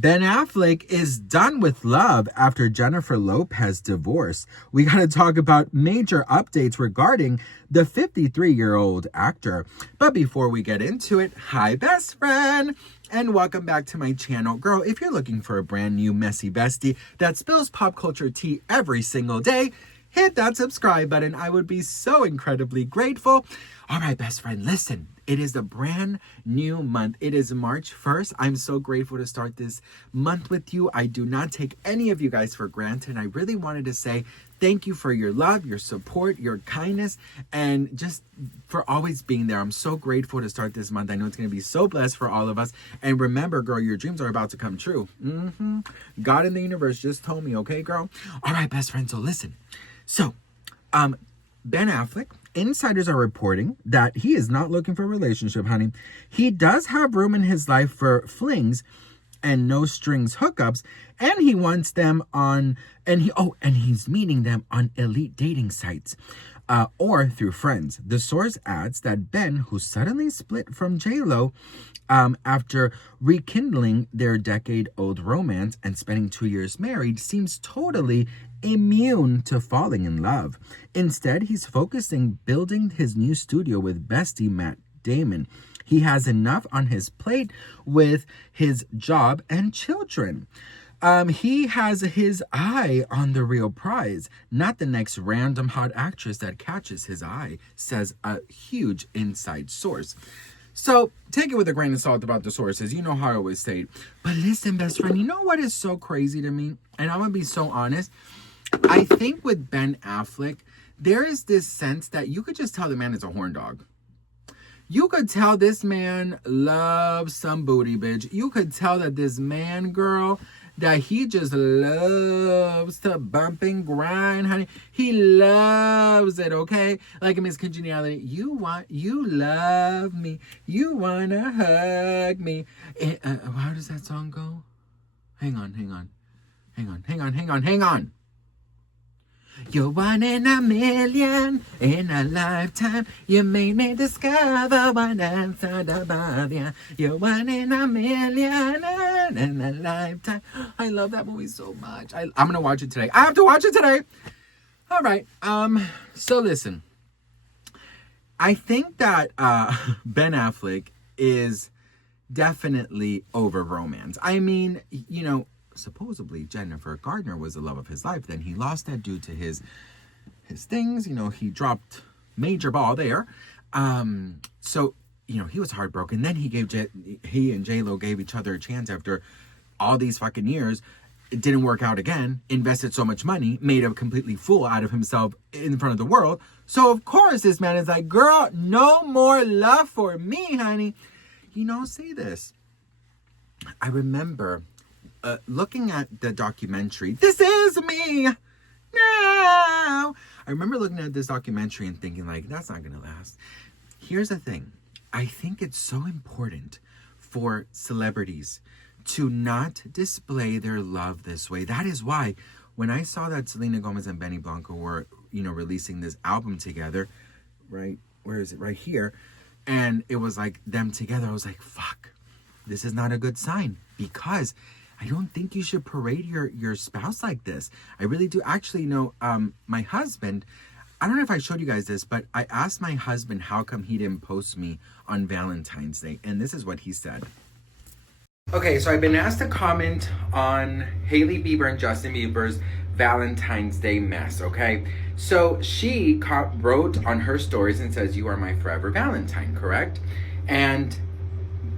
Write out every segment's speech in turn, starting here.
Ben Affleck is done with love after Jennifer Lopez divorce. We got to talk about major updates regarding the 53-year-old actor. But before we get into it, hi best friend, and welcome back to my channel. Girl, if you're looking for a brand new messy bestie that spills pop culture tea every single day, hit that subscribe button. I would be so incredibly grateful. All right, best friend, listen. It is a brand new month. It is March 1st. I'm so grateful to start this month with you. I do not take any of you guys for granted. I really wanted to say thank you for your love, your support, your kindness, and just for always being there. I'm so grateful to start this month. I know it's going to be so blessed for all of us. And remember, girl, your dreams are about to come true. God in the universe just told me, okay, girl? All right, best friend, so listen. So, Ben Affleck, insiders are reporting that he is not looking for a relationship, honey. He does have room in his life for flings and no strings hookups, and he wants them on, and he's meeting them on elite dating sites, or through friends. The source adds that Ben, who suddenly split from JLo, after rekindling their decade-old romance and spending 2 years married, seems totally immune to falling in love. Instead, he's focusing building his new studio with bestie Matt Damon. He has enough on his plate with his job and children. He has his eye on the real prize, not the next random hot actress that catches his eye, says a huge inside source. So take it with a grain of salt about the sources. You know how I always say it. But listen, best friend, you know what is so crazy to me? And I'm going to be so honest. I think with Ben Affleck, there is this sense that you could just tell the man is a horn dog. You could tell this man loves some booty, bitch. You could tell that this man, girl, that he just loves to bump and grind, honey. He loves it, okay? Like in Miss Congeniality, you love me. You wanna hug me. How does that song go? Hang on. You're one in a million, in a lifetime. You made me discover what inside above you. You're one in a million, in a lifetime. I love that movie so much. I'm gonna watch it today. I have to watch it today. All right. So listen. I think that Ben Affleck is definitely over romance. I mean, you know, supposedly Jennifer Garner was the love of his life. Then he lost that due to his things. You know, he dropped major ball there. So, you know, he was heartbroken. Then he and JLo gave each other a chance after all these fucking years. It didn't work out again. Invested so much money, made a completely fool out of himself in front of the world. So of course this man is like, girl, no more love for me, honey. You know, say this. I remember looking at the documentary, This Is Me Now. I remember looking at this documentary and thinking, like, that's not gonna last. Here's the thing. I think it's so important for celebrities to not display their love this way. That is why when I saw that Selena Gomez and Benny Blanco were, you know, releasing this album together, right? Where is it? Right here. And it was like them together. I was like, fuck, this is not a good sign, because I don't think you should parade your spouse like this. I really do. Actually, you know, my husband, I don't know if I showed you guys this, but I asked my husband how come he didn't post me on Valentine's Day. And this is what he said. Okay, so I've been asked to comment on Hailey Bieber and Justin Bieber's Valentine's Day mess, okay? So she wrote on her stories and says, "You are my forever Valentine," correct? And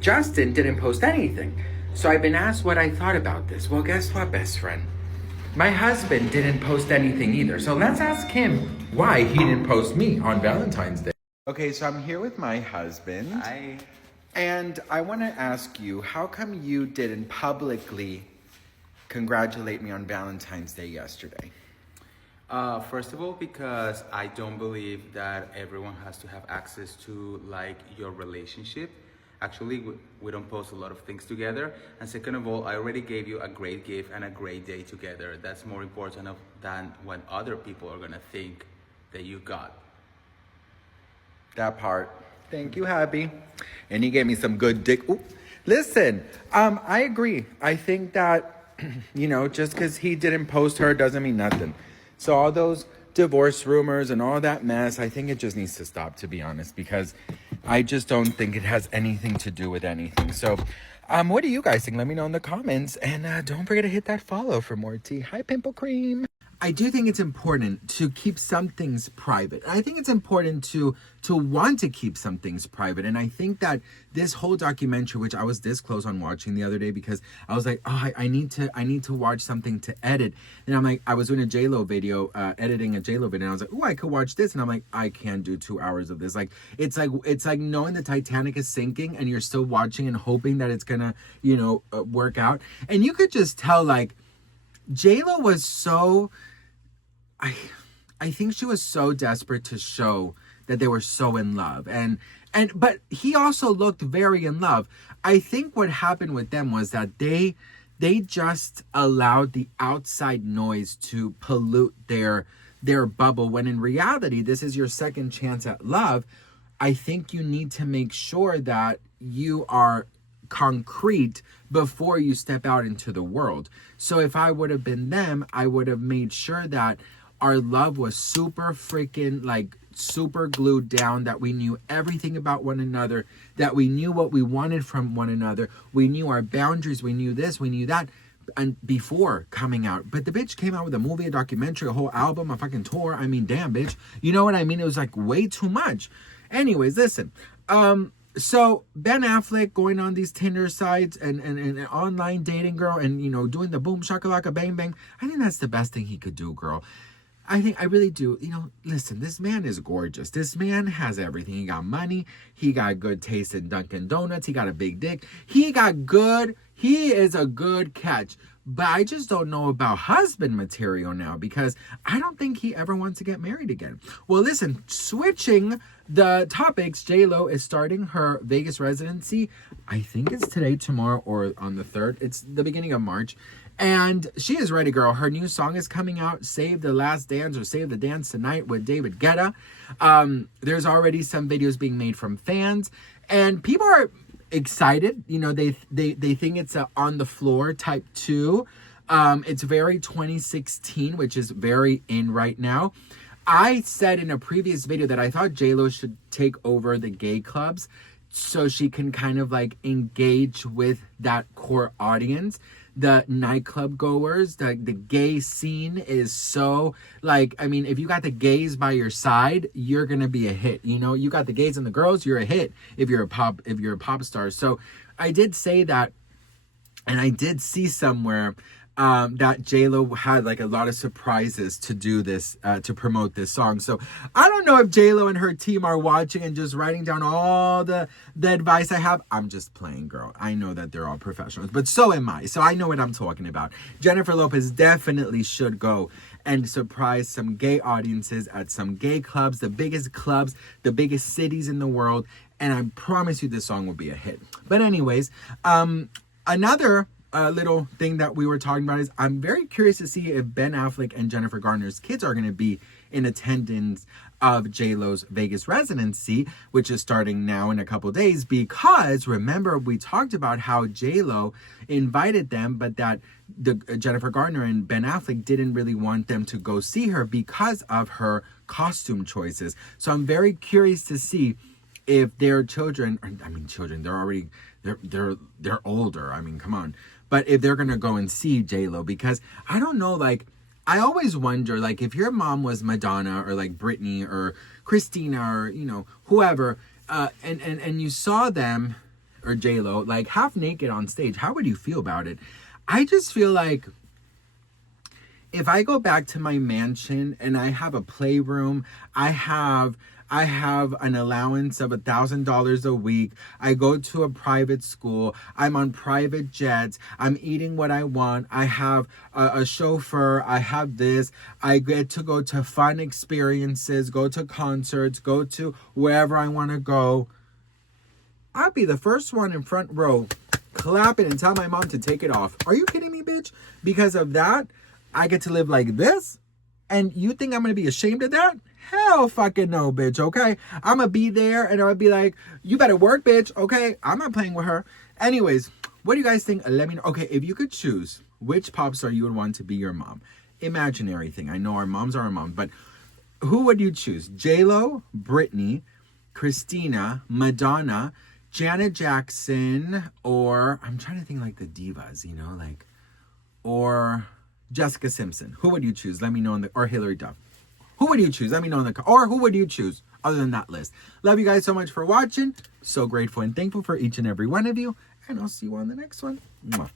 Justin didn't post anything. So I've been asked what I thought about this. Well, guess what, best friend? My husband didn't post anything either. So let's ask him why he didn't post me on Valentine's Day. Okay, so I'm here with my husband. Hi. And I want to ask you, how come you didn't publicly congratulate me on Valentine's Day yesterday? First of all, because I don't believe that everyone has to have access to, like, your relationship. Actually, we don't post a lot of things together. And second of all, I already gave you a great gift and a great day together. That's more important than what other people are gonna think that you got. That part. Thank you, Happy. And he gave me some good dick. Ooh, Listen, I agree. I think that, just because he didn't post her doesn't mean nothing. So all those divorce rumors and all that mess, I think it just needs to stop, to be honest, because I just don't think it has anything to do with anything. So, what do you guys think? Let me know in the comments. And don't forget to hit that follow for more tea. Hi, Pimple Cream. I do think it's important to keep some things private. I think it's important to want to keep some things private. And I think that this whole documentary, which I was this close on watching the other day because I was like, oh, I need to watch something to edit. And I'm like, I was doing a JLo video, editing a JLo video, and I was like, oh, I could watch this. And I'm like, I can't do 2 hours of this. Like it's like knowing the Titanic is sinking and you're still watching and hoping that it's gonna, work out. And you could just tell, like, JLo was so, I think she was so desperate to show that they were so in love. But he also looked very in love. I think what happened with them was that they just allowed the outside noise to pollute their bubble, when in reality, this is your second chance at love. I think you need to make sure that you are concrete before you step out into the world. So if I would have been them, I would have made sure that our love was super freaking, like, super glued down, that we knew everything about one another, that we knew what we wanted from one another, we knew our boundaries, we knew this, we knew that, and before coming out. But the bitch came out with a movie, a documentary, a whole album, a fucking tour. I mean, damn, bitch. You know what I mean? It was like way too much. Anyways, listen. So Ben Affleck going on these Tinder sites and online dating, girl, and doing the boom shakalaka bang bang. I think that's the best thing he could do, girl. I really do. Listen, this man is gorgeous. This man has everything. He got money. He got good taste in Dunkin' Donuts. He got a big dick. He is a good catch. But I just don't know about husband material now, because I don't think he ever wants to get married again. Well, listen, switching the topics, JLo is starting her Vegas residency. I think it's today, tomorrow, or on the 3rd. It's the beginning of March. And she is ready, girl. Her new song is coming out, Save the Last Dance, or Save the Dance Tonight, with David Guetta. There's already some videos being made from fans, and people are excited. They think it's a on the floor type 2. It's very 2016, which is very in right now. I said in a previous video that I thought JLo should take over the gay clubs so she can kind of like engage with that core audience. The nightclub goers, the gay scene is so, like, I mean, if you got the gays by your side, you're gonna be a hit. You got the gays and the girls, you're a hit if you're a pop star. So I did say that, and I did see somewhere that JLo had like a lot of surprises to do this, to promote this song. So I don't know if JLo and her team are watching and just writing down all the advice I have. I'm just playing, girl. I know that they're all professionals, but so am I. So I know what I'm talking about. Jennifer Lopez definitely should go and surprise some gay audiences at some gay clubs, the biggest cities in the world. And I promise you this song will be a hit. But anyways, another little thing that we were talking about is I'm very curious to see if Ben Affleck and Jennifer Garner's kids are going to be in attendance of JLo's Vegas residency, which is starting now in a couple days, because remember we talked about how JLo invited them, but that Jennifer Garner and Ben Affleck didn't really want them to go see her because of her costume choices. So I'm very curious to see if their children, they're already, they're older. I mean, come on. But if they're going to go and see JLo, because I don't know, like, I always wonder, like, if your mom was Madonna or like Britney or Christina or, whoever, and you saw them, or JLo, like half naked on stage, how would you feel about it? I just feel like if I go back to my mansion and I have a playroom, I have an allowance of $1,000 a week. I go to a private school. I'm on private jets. I'm eating what I want. I have a chauffeur. I have this. I get to go to fun experiences, go to concerts, go to wherever I want to go. I'll be the first one in front row clapping and tell my mom to take it off. Are you kidding me, bitch? Because of that, I get to live like this? And you think I'm going to be ashamed of that? Hell fucking no, bitch, okay? I'm going to be there and I'll be like, you better work, bitch, okay? I'm not playing with her. Anyways, what do you guys think? Let me know. Okay, if you could choose which pop star you would want to be your mom. Imaginary thing. I know our moms are our moms, but who would you choose? JLo, Britney, Christina, Madonna, Janet Jackson, or I'm trying to think like the divas, you know, like, or Jessica Simpson. Who would you choose? Let me know or Hillary Duff. Who would you choose? Let me know or who would you choose other than that list? Love you guys so much for watching. So grateful and thankful for each and every one of you. And I'll see you on the next one. Mwah.